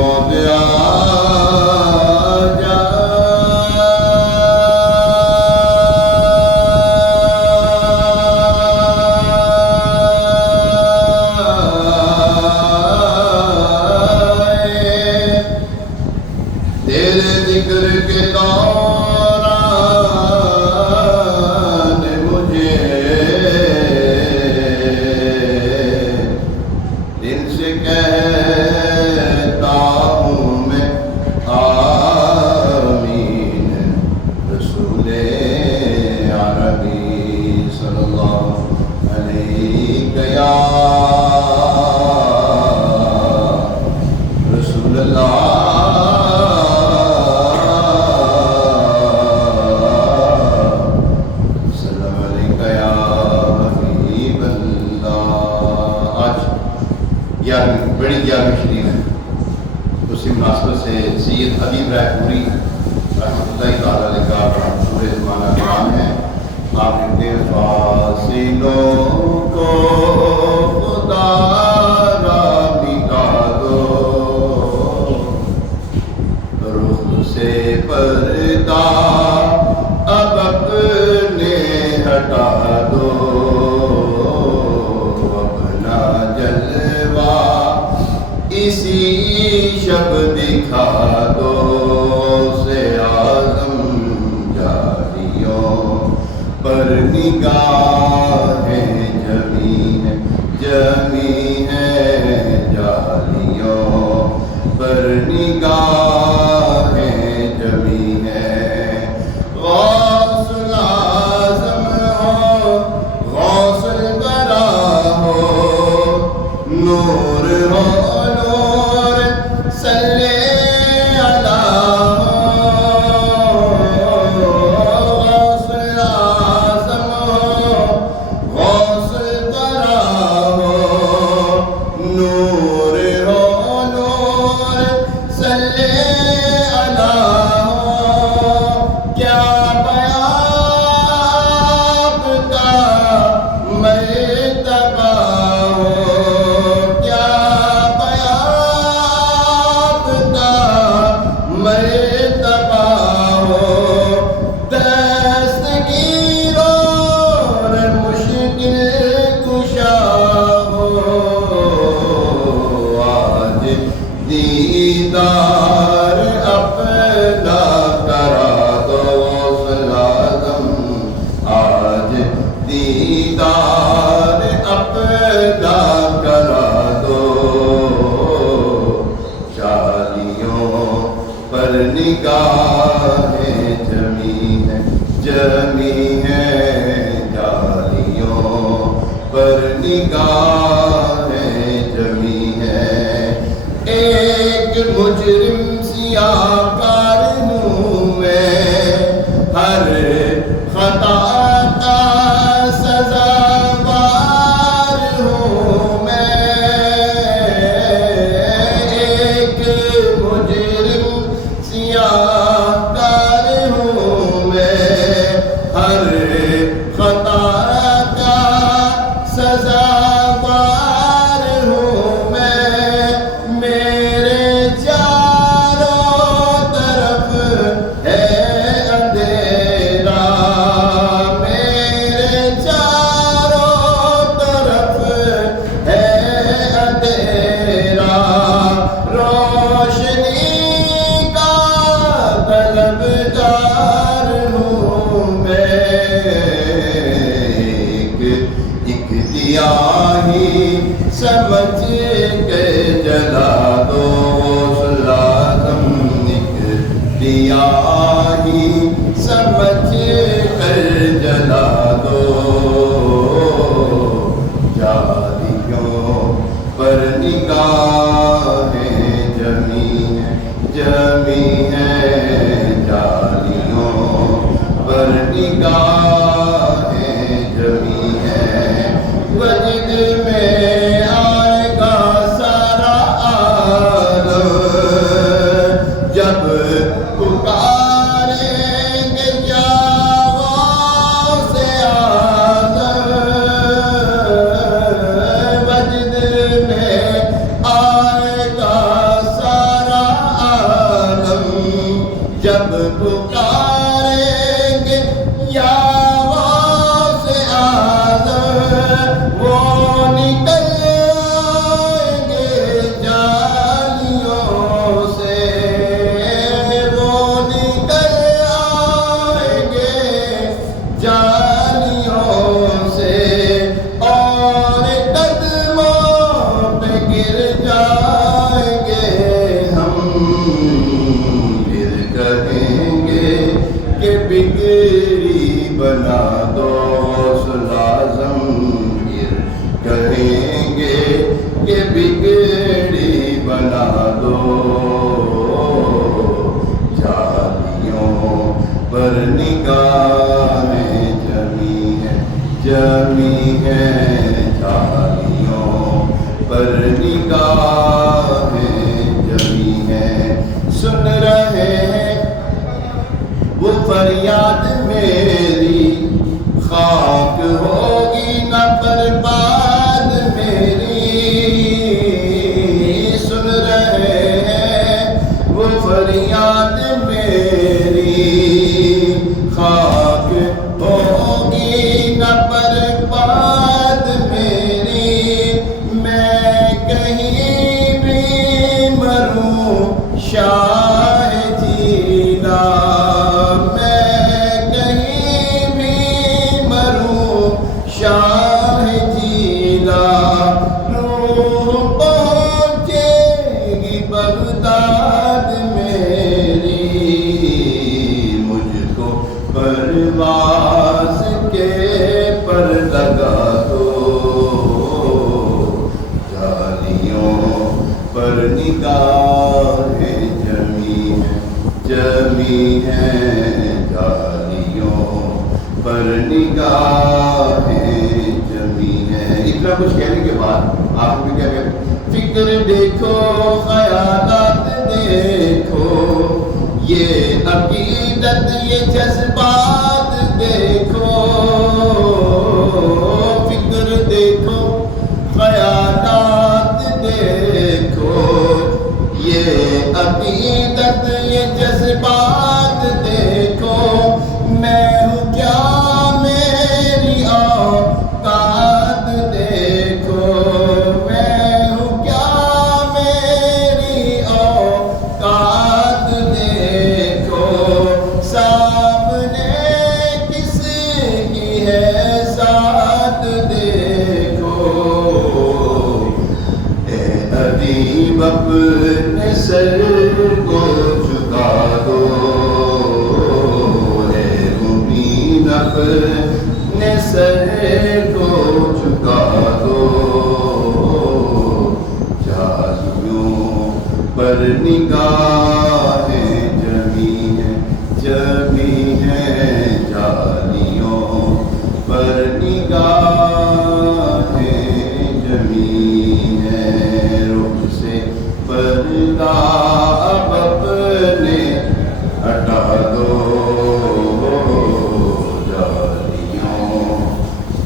موت تیرے ذکر کے دوران مجھے دل سے کہتا ہوں میں آمین رسول عربی صلی اللہ علیہ یا رسول اللہ بڑی گیارہویں شریف ہے. اسی مناسبت سے سید حبیب رائے پوری رحمۃ اللہ تعالیٰ علیہ کا پورے زمانہ کلام ہے. آپ لکھتے ہیں فاصلوں کو خدا را مٹا دو، رخ سے پردہ اب اپنے ہٹا دو، اسی شب دکھا دو سے اعظم جاریوں پر نگاہیں جمی ہے جاریوں پر نگاہیں جمی ہے. غوث الاعظم ہو، غوث الورا ہو، نور ہو دیدار اپنا کرا دو سلام، آج دیدار اپنا کرا دو، شادیوں پر نگاہیں جمی ہے جالیوں پر نگاہیں جمی ہے. ایک مجرم سیاہ کار ہوں میں، ہر خطا کا سزاوار ہوں میں. ایک مجرم سیاہ کار ہوں میں، ہر خطا کا سزاوار ہوں میں. میرے چاروں طرف ہے اندھیرا، میرے چاروں طرف ہے اندھیرا، روشنی کا طلبگار ہوں میں. ایک دیا ہی سمجھ کے جلا دو سلام، ایک دیا ہی سمجھ کر جلا دو، جالیوں پر نگاہیں جمی ہے جالیوں پر نگاہیں جمی ہے. وجد میں آئے گا سارا کہ بگڑی بنا دو، جالیوں پر نگاہیں جمی ہیں، جالیوں پر نگاہیں جمی ہیں، سن رہے ہیں وہ فریاد میری، خاک ہوگی نہ برباد میری، سن رہے ہیں وہ فریاد میری، خاک ہوگی نہ برباد میری، میں کہیں بھی مروں شاہ جینا، شاہ جیلا، روح پہنچے گی بغداد میری، مجھ کو پرواز کے پر لگا دو، جالیوں پر نگاہیں جمی ہیں، جالیوں پر نگاہیں جمی ہیں۔ اتنا کچھ کہنے کے بعد آپ کو کیا کہتے؟ فکر دیکھو، خیالات دیکھو، یہ عقیدت، یہ جذبات دیکھو، فکر دیکھو، خیالات دیکھو، یہ عقیدت، یہ جذبات دیکھو، میں ہوں کیا میری اوقات دیکھو، میں ہوں کیا میری اوقات دیکھو، سامنے کس کی ہے ذات دیکھو، اے ادیب اپنے سر کو جھکا دو، اپنے سر کو جھکا دو، جالیوں پر نگاہیں جمی ہیں، جالیوں پر نگاہیں جمی ہیں، رخ سے پردہ اب اپنے ہٹا دو،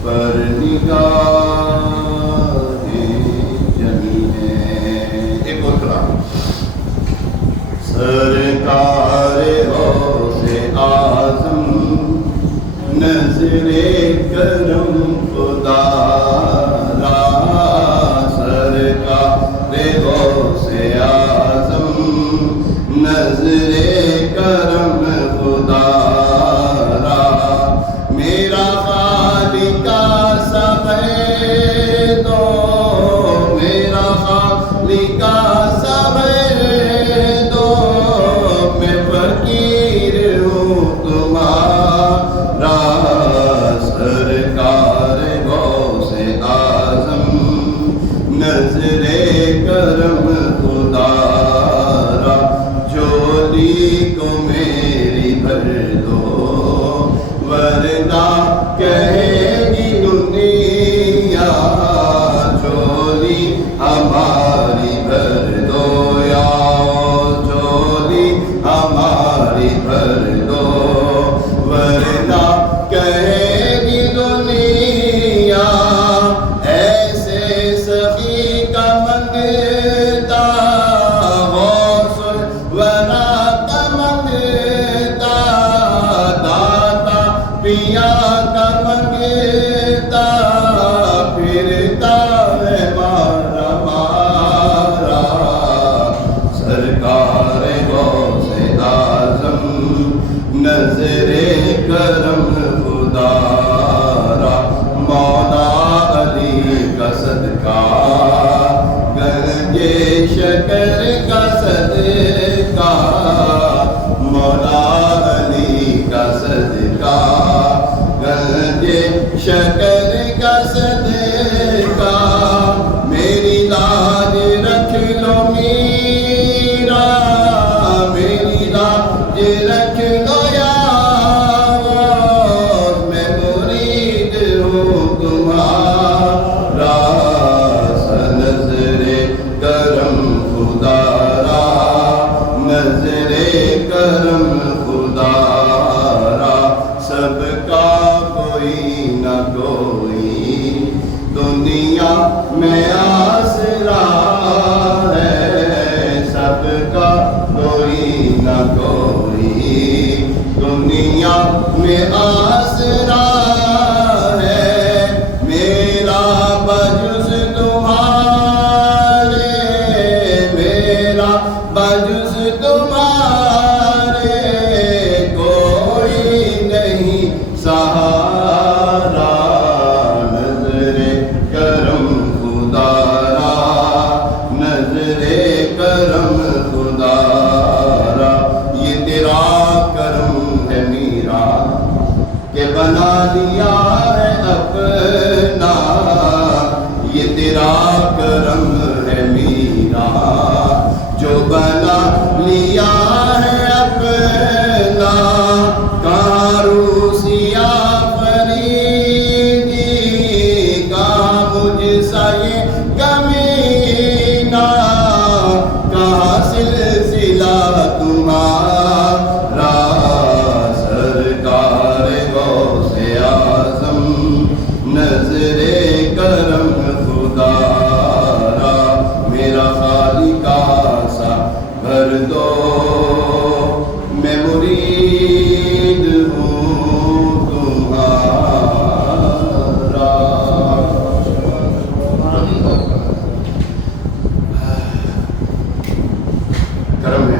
پر نگاہیں جمی ہیں۔ ایک اور کلام، سرکار غوث اعظم نظر کرم خدا را، سرکار غوث اعظم نظر کرم خدا را، میرا دو، میرا خالقہ صبر دو، میں فقیر ہوں تمہارا، سرکار غوث اعظم نظر کرم خدا را، جھولی کو میری بھر دو، ورنہ کہے گی دنیا، جھولی ہماری بھر دو، یا جھولی ہماری بھر دو، ورنہ کہے گی دنیا، ایسے سخی کا منگتا میں آسرا ہے سب کا کوئی نہ کوئی دنیا میں آسرا ہے میرا بجز تمہارے میرا بجز تمہارے کوئی نہیں سہارا نظر کرم خدا را نظر کرم خدا را یہ تیرا کرم ہے میرا کہ بنا لیا ہے اپنا یہ تیرا کرم ہے میرا جو بنا لیا ہے اپنا کاروسیا فریدی کہاں مجھ سا یہ کمینہ کہاں سلسلہ تمہارا سرکار غوث اعظم نظر کرم خدا را میرا خالقہ سا بھر دو میں مرید ہوں تمہارا کرم